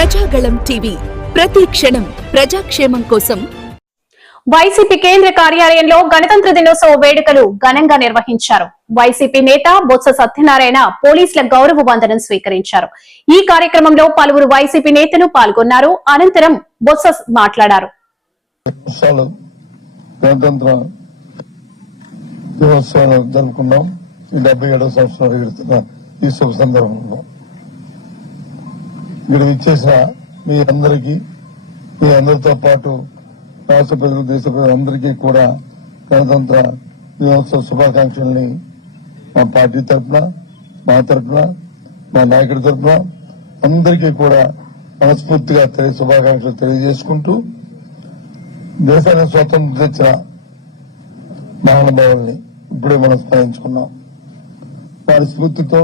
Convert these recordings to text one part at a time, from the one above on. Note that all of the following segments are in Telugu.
ప్రజాగళం టీవీ. ప్రతి క్షణం ప్రజాక్షేమం కోసం వైసీపీ కేంద్ర కార్యాలయంలో గణతంత్ర దినోత్సవ వేడుకలు ఘనంగా నిర్వహించారు. వైసీపీ నేత బొత్స సత్యనారాయణ పోలీసుల గౌరవ వందనం స్వీకరించారు. ఈ కార్యక్రమంలో పలువురు వైసీపీ నేతలు పాల్గొన్నారు. అనంతరం బొత్స మాట్లాడారు. వర్షాలు గణతంత్ర దినోత్సవాలు జరుపుకున్నాం. ఈ డెబ్బై ఏడవ సంవత్సరం ఎడుతున్న ఈ శుభ సందర్భంలో. ఇక్కడ ఇచ్చేసిన మీ అందరికీ మీ అందరితో పాటు రాష్ట్ర ప్రజలు దేశ ప్రజలందరికీ కూడా గణతంత్ర దినోత్సవ శుభాకాంక్షల్ని మా పార్టీ తరఫున మా తరఫున మా నాయకుడి తరఫున అందరికీ కూడా మనస్ఫూర్తిగా తెలియ శుభాకాంక్షలు తెలియజేసుకుంటూ దేశానికి స్వతంత్రం తెచ్చిన మహానుభావుల్ని ఇప్పుడే మనం స్మరించుకున్నాం. వారి స్ఫూర్తితో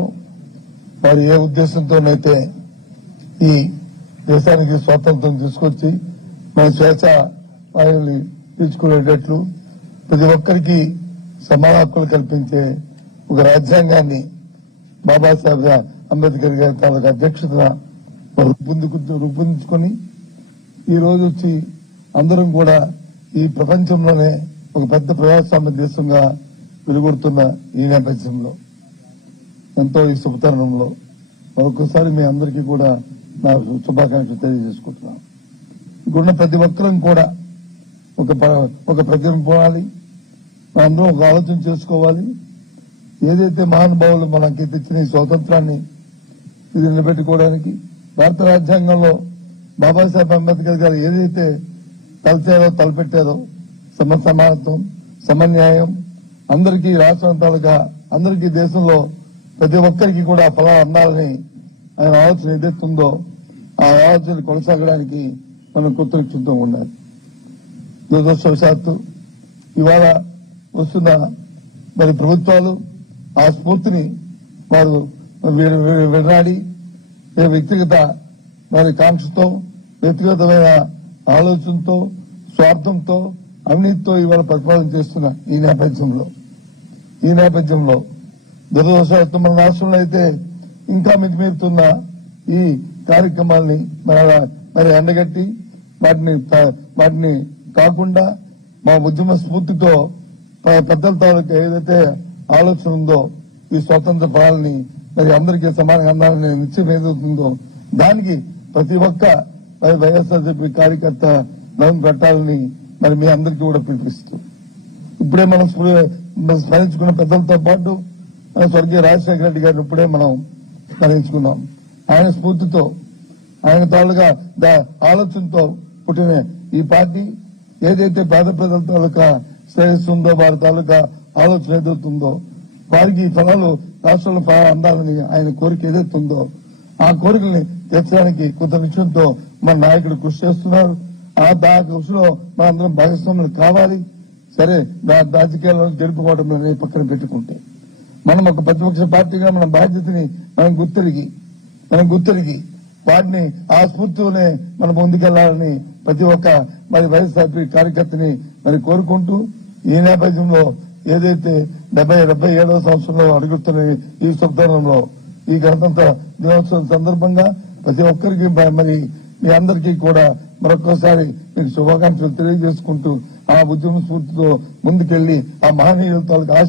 వారు ఏ ఉద్దేశంతోనైతే ఈ దేశానికి స్వాతంత్రం తీసుకొచ్చి మన స్వేచ్ఛ వాయుల్ని తీర్చుకునేటట్లు ప్రతి ఒక్కరికి సమాన హక్కులు కల్పించే ఒక రాజ్యాంగాన్ని బాబాసాహెబ్ అంబేద్కర్ గారి తాలూకు అధ్యక్షతన వారు రూపొందుకు- రూపొందించుకొని ఈ రోజు వచ్చి అందరం కూడా ఈ ప్రపంచంలోనే ఒక పెద్ద ప్రజాస్వామ్య దేశంగా వెలుగొడుతున్న ఈ నేపథ్యంలో. ఎంతో ఈ శుభతరుణంలో మరొకసారి మీ అందరికీ కూడా నా శుభాకాంక్షలు తెలియజేసుకుంటున్నాను. ఇక్కడున్న ప్రతి ఒక్కరం కూడా ఒక ఒక ప్రజలు పోవాలి. అందరం ఒక ఆలోచన చేసుకోవాలి. ఏదైతే మహానుభావులు మనకి తెచ్చిన ఈ స్వాతంత్రాన్ని ఇది నిలబెట్టుకోవడానికి భారత రాజ్యాంగంలో బాబాసాహెబ్ అంబేద్కర్ గారు ఏదైతే తలచారో తలపెట్టారో సమ సమానత్వం సమన్యాయం అందరికీ రాష్ట్రం తాలూకా అందరికీ దేశంలో ప్రతి ఒక్కరికి కూడా ఫలం అందాలని ఆయన ఆలోచన ఏదైతుందో ఆ ఆలోచన కొనసాగడానికి మనం కృతజ్ఞతతో ఉండాలి. దురదృష్టవశాత్తు ఇవాళ వస్తున్న మరి ప్రభుత్వాలు ఆ స్ఫూర్తిని వారు వినాడి వ్యక్తిగత మరి కాంక్షతో వ్యక్తిగతమైన ఆలోచనతో స్వార్థంతో అవినీతితో ఇవాళ ప్రతిపాదన చేస్తున్న ఈ నేపథ్యంలో. ఈ నేపథ్యంలో దురదృష్టవశాత్తు మన రాష్ట్రంలో అయితే ఇంకా మితిమీరుతున్న ఈ కార్యక్రమాల్ని మరి ఎండగట్టి వాటిని వాటిని కాకుండా మా ఉద్యమ స్ఫూర్తితో పెద్దల తాలూకు ఏదైతే ఆలోచన ఉందో ఈ స్వతంత్ర ఫలాల్ని మరి అందరికీ సమానంగా అందాలని నిశ్చయం ఏదవుతుందో దానికి ప్రతి ఒక్క వైఎస్ఆర్సీపీ కార్యకర్త నవ్వు పెట్టాలని మరి మీ అందరికీ కూడా పిలిపిస్తూ ఇప్పుడే మనం మనం స్మరించుకున్న పెద్దలతో పాటు మన స్వర్గీయ రాజశేఖర రెడ్డి గారిని ఇప్పుడే మనం స్మరించుకున్నాం. ఆయన స్ఫూర్తితో ఆయన తాలూకా ఆలోచనతో పుట్టిన ఈ పార్టీ ఏదైతే పేద ప్రజల తాలూకా శ్రేయస్సు ఉందో వారి తాలూకా ఆలోచన ఏదైతుందో వారికి ఈ ఫలాలు రాష్ట్రంలో అందాలని ఆయన కోరిక ఏదైతుందో ఆ కోరికల్ని తీర్చడానికి కొంత విషయంతో మన నాయకుడు కృషి చేస్తున్నారు. ఆ దా కృషిలో మనందరం భాగస్వాములు కావాలి. సరే రాజకీయాల్లో గెలుపుకోవడం అనేది పక్కన పెట్టుకుంటే. మనం ఒక ప్రతిపక్ష పార్టీగా మన బాధ్యతని మనం గుర్తెరిగి మనం గుర్తెరిగి వాటిని ఆ స్ఫూర్తితోనే మనం ముందుకెళ్ళాలని ప్రతి ఒక్క మరి వైఎస్ఆర్పీ కార్యకర్తని మరి కోరుకుంటూ ఈ నేపథ్యంలో ఏదైతే డెబ్బై డెబ్బై ఏడవ సంవత్సరంలో అడుగుతున్న ఈ శుభతరుణంలో ఈ గణతంత్ర దినోత్సవం సందర్భంగా ప్రతి ఒక్కరికి మరి మీ అందరికీ కూడా మరొకసారి మీకు శుభాకాంక్షలు తెలియజేసుకుంటూ ఆ ఉద్యమ స్ఫూర్తితో ముందుకెళ్ళి ఆ మహనీయులతో ఆశ